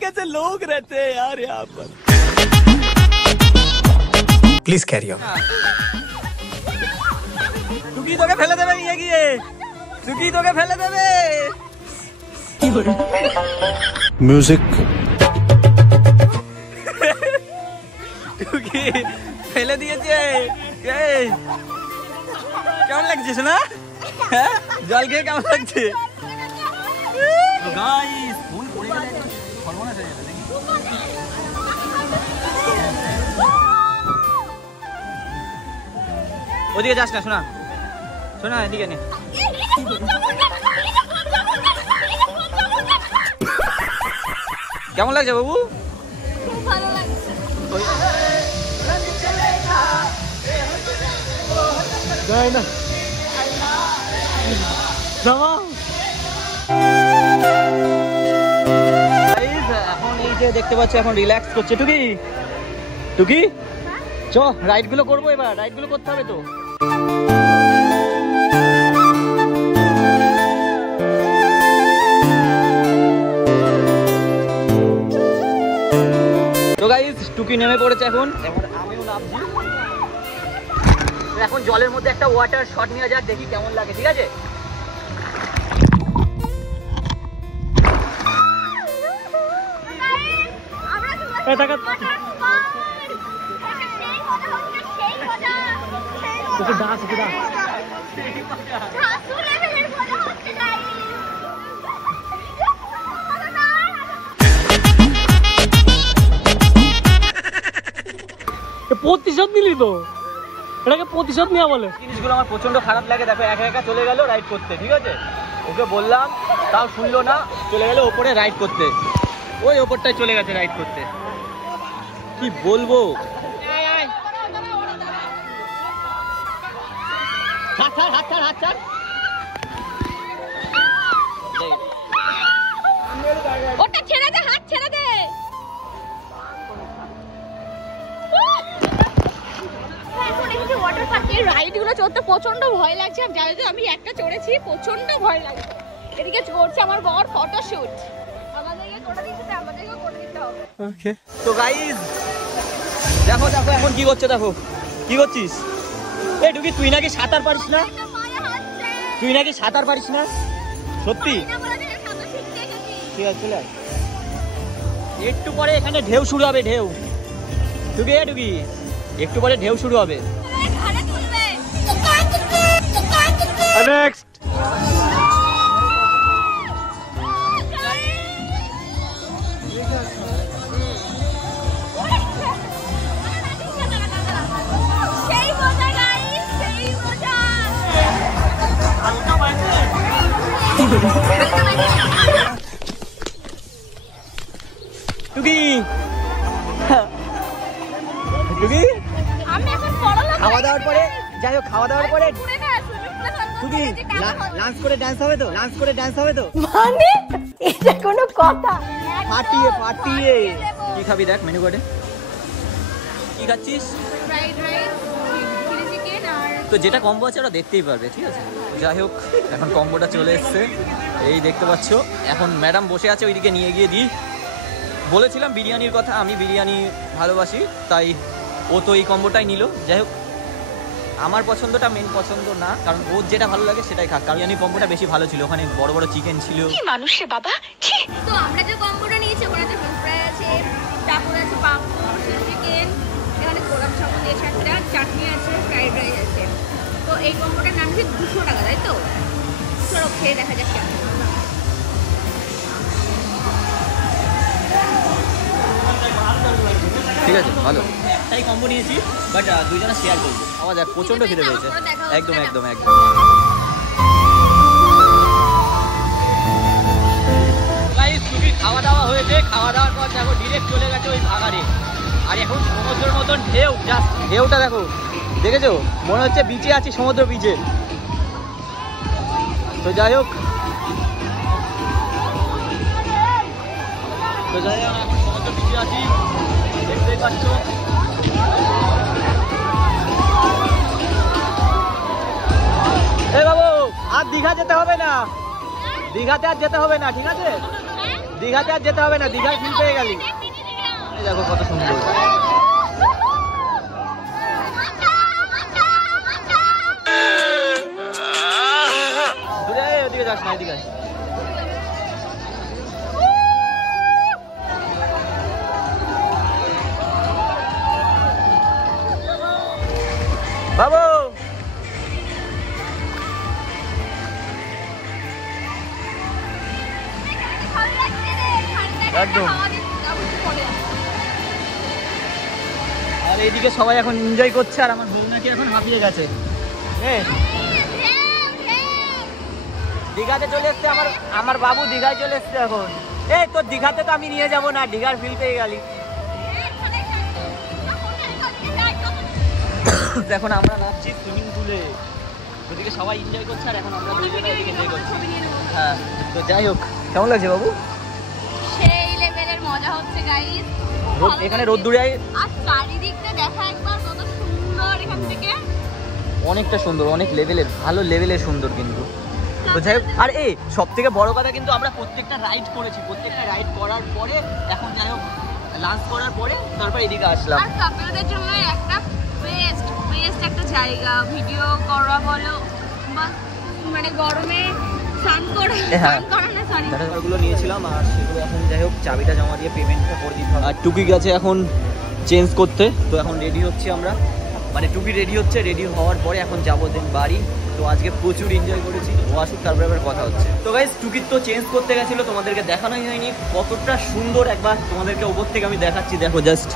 कैसे लोग रहते हैं यार यहाँ पर। Please carry on. টুকি তোকে ফেলে দেবে নিয়ে গিয়ে, টুকি তোকে ফেলে দেবে। মিউজিক। টুকি ফেলে দিয়েছে। কেমন লাগছে শোনা? হ্যাঁ জল খেয়ে কেমন লাগছে? ওদিকে যাস না শোনা, শোনা এদিকে নে। কেমন লাগছে বাবু? খুব ভালো লাগছে। এখন এই যে দেখতে পাচ্ছ এখন রিল্যাক্স করছে টুকি। টুকি চ রাইড গুলো করবো এবার, রাইড গুলো করতে হবে তো। তো গাইস টুকি নেমে পড়েছে এখন, আমিও নামছি। এখন জলের মধ্যে একটা ওয়াটার শট নিয়ে যাক, দেখি কেমন লাগে, ঠিক আছে? প্রতিশোধ নিলি তো, এটাকে প্রতিশোধ নেওয়া বলে। জিনিসগুলো আমার প্রচন্ড খারাপ লাগে। দেখো একা একা চলে গেল রাইড করতে, ঠিক আছে? ওকে বললাম তাও শুনলো না, চলে গেল ওপরে রাইড করতে। ওই ওপরটায় চলে গেছে রাইড করতে, কি বলবো। ওটা ছেড়ে দে, হাত ছেড়ে দে। এখন এই যে ওয়াটার পার্কে রাইড গুলো চড়তে প্রচন্ড ভয় লাগছে। আর জানো তো আমি একটা চড়েছি, প্রচন্ড ভয় লাগছে। এদিকে চড়ছে আমার বর ফটোশুট, আমাদেরকে করে দিতে, আমাদেরকে করে দিতে হবে। ওকে তো গাইস দেখো দেখো এখন কি করছে, দেখো কি করছিস? এই টুকি তুই নাকি সাঁতার পারিস না? তুই নাকি সাঁতার পারিস না? সত্যি? ঠিক আছে চলে আয়। একটু পরে এখানে ঢেউ শুরু হবে, ঢেউ। টুকি টুকি একটু পরে ঢেউ শুরু হবে। নেক্সট টুকি টুকি খাওয়া দাওয়ার পরে, যাই হোক খাওয়া দাওয়ার পরে টুকি লাঞ্চ করে ডান্স হবে তো, লাঞ্চ করে ডান্স হবে তো। মানে এটা কোনো কথা? ফাটিয়ে ফাটিয়ে। কি খাবি দেখ মেনু কার্ডে কি খাচ্ছিস? ফ্রাইড রাইস, চিলি চিকেন আর তো যেটা কম্বো আছে ওরা দেখতেই পারবে, ঠিক আছে? যাই হোক এখন কম্বোটা চলে এসছে, এই দেখতে পাচ্ছ। এখন ম্যাডাম বসে আছে, ওইদিকে নিয়ে গিয়ে দিই। বলেছিলাম বিরিয়ানির কথা, আমি বিরিয়ানি ভালোবাসি, তাই ও তো এই কম্বোটাই নিল। যাই হোক আমার পছন্দটা মেন পছন্দ না, কারণ ওর যেটা ভালো লাগে সেটাই খাক। কারণ বিরিয়ানি কম্বোটা বেশি ভালো ছিল, ওখানে বড় বড় চিকেন ছিল। কি মানুষ রে বাবা। তো আমরা যে কম্বোটা নিয়েছি ওখানে তো ফ্রাই আছে, তারপর আছে পাপড়, চিলি চিকেন, এখানে গোলাপ জামুন দিয়ে একটা চাটনি আছে, ফ্রাইড রাইস আছে। তো এই কম্বোটার নাম হচ্ছে 200 টাকা, তাই তো? চলো খেয়ে দেখা যাক কেমন। ঠিক আছে ভালো, একটাই কম্বো নিয়েছি, বাট দুইজনে শেয়ার করবো। আমার দেখ প্রচন্ড খেতে পেয়েছে, একদম একদম একদম। খাওয়া দাওয়া হয়েছে, খাওয়া দাওয়ার পর দেখো ডিরেক্ট চলে গেছে ওই ভাগাড়ে। আর এখন সমুদ্রের মতন ঢেউ, জাস্ট ঢেউটা দেখো, দেখেছো? মনে হচ্ছে বিচে আছি, সমুদ্র বিচে। তো যাই হোক এখন সমুদ্র বিচে আছি, দেখতেই পাচ্ছ। এ বাবু আর দীঘা যেতে হবে না, দীঘাতে আর যেতে হবে না, ঠিক আছে? দীঘাতে আর যেতে হবে না, দীঘার ফিল পেয়ে গেলি। এই দেখো কত সুন্দর। দূরে ওদিকে যাস না, এদিকে আয়। বাবু একদম। আর এইদিকে সবাই এখন এনজয় করছে, আর আমার বউ নাকি এখন হাঁপিয়ে গেছে। দীঘাতে চলে এসছে আমার বাবু, দীঘায় চলে এসছে এখন। এই তোর দীঘাতে তো আমি নিয়ে যাব না, দীঘার ফিল পেয়ে গেলি। এখন আমরা নাচছি সুইমিং পুলে, ওদিকে সবাই এনজয় করছে, আর এখন আমরা দুজনে এদিকে এনজয় করছি। হ্যাঁ, তো যাই হোক, কেমন লাগছে বাবু? সেই লেভেলের মজা হচ্ছে গাইস। এখানে রোদ্দুরে আর চারিদিকটা দেখা একবার কত সুন্দর এখান থেকে। অনেকটা সুন্দর, অনেক লেভেলের, ভালো লেভেলের সুন্দর কিন্তু। তো যাই হোক, আর এই সব থেকে বড় কথা কিন্তু আমরা প্রত্যেকটা রাইড করেছি, প্রত্যেকটা রাইড করার পরে এখন যাই হোক লাঞ্চ করার পরে তারপর এদিকে আসলাম। আর কাপলদের জন্য একটা বেস্ট একটা জায়গা, ভিডিও করা বলো বা মানে গরমে স্নান করা, স্নান করা না সরি, দাদাগুলো নিয়েছিলাম, আর সেগুলো এখন যাই হোক চাবিটা জমা দিয়ে পেমেন্টটা করে দিতে হবে। আর টুকি গেছে এখন চেঞ্জ করতে, তো এখন রেডি হচ্ছি আমরা, মানে টুকি রেডি হচ্ছে, রেডি হওয়ার পরে এখন যাবো দেন বাড়ি। তো আজকে প্রচুর এনজয় করেছি, ও আসুক তারপরে আবার কথা হচ্ছে। তো গাইস টুকির তো চেঞ্জ করতে গেছিলো, তোমাদেরকে দেখানোই হয়নি কতটা সুন্দর, একবার তোমাদেরকে ওপর থেকে আমি দেখাচ্ছি, দেখো জাস্ট।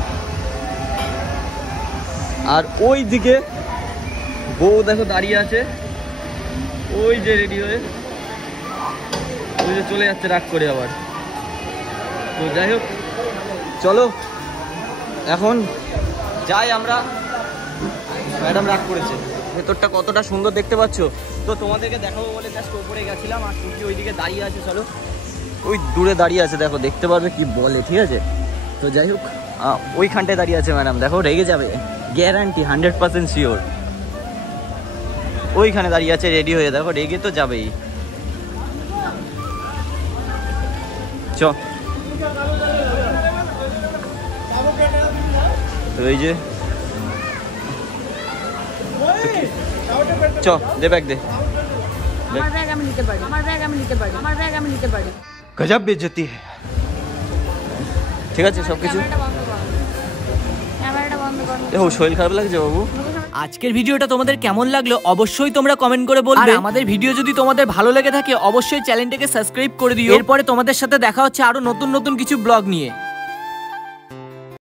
আর ওই দিকে বউ দেখো দাঁড়িয়ে আছে, ওই যে রেডি হয়ে, ওই যে চলে যাচ্ছে রাগ করে আবার। তো যাই হোক চলো এখন যাই আমরা, ম্যাডাম রাগ করেছে। ভেতরটা কতটা সুন্দর দেখতে পাচ্ছ, তো তোমাদেরকে দেখাবো বলে জাস্ট ওপরে গেছিলাম, আর টুকি ওইদিকে দাঁড়িয়ে আছে, চলো ওই দূরে দাঁড়িয়ে আছে, দেখো দেখতে পারবে কি বলে, ঠিক আছে? তো যাই হোক ওইখানটায় দাঁড়িয়ে আছে ম্যাডাম, দেখো রেগে যাবে, গ্যারান্টি 100% শিওর। ওইখানে দাঁড়িয়ে আছে রেডি হয়ে, দেখো রেগে তো যাবেই। চ তো এই যে চ দে ব্যাগ দে, আমার ব্যাগ আমি নিতে পারি, আমার ব্যাগ আমি নিতে পারি, আমার ব্যাগ আমি নিতে পারি। गजब बेइज्जती है। ঠিক আছে সবকিছু। ক্যামেরাটা বন্ধ কর। ও শরীর খারাপ লাগছে বাবু? আজকের ভিডিওটা তোমাদের কেমন লাগলো অবশ্যই তোমরা কমেন্ট করে বলবে। আর আমাদের ভিডিও যদি তোমাদের ভালো লেগে থাকে অবশ্যই চ্যানেলটাকে সাবস্ক্রাইব করে দিও। এরপরে তোমাদের সাথে দেখা হচ্ছে আরো নতুন নতুন কিছু ব্লগ নিয়ে।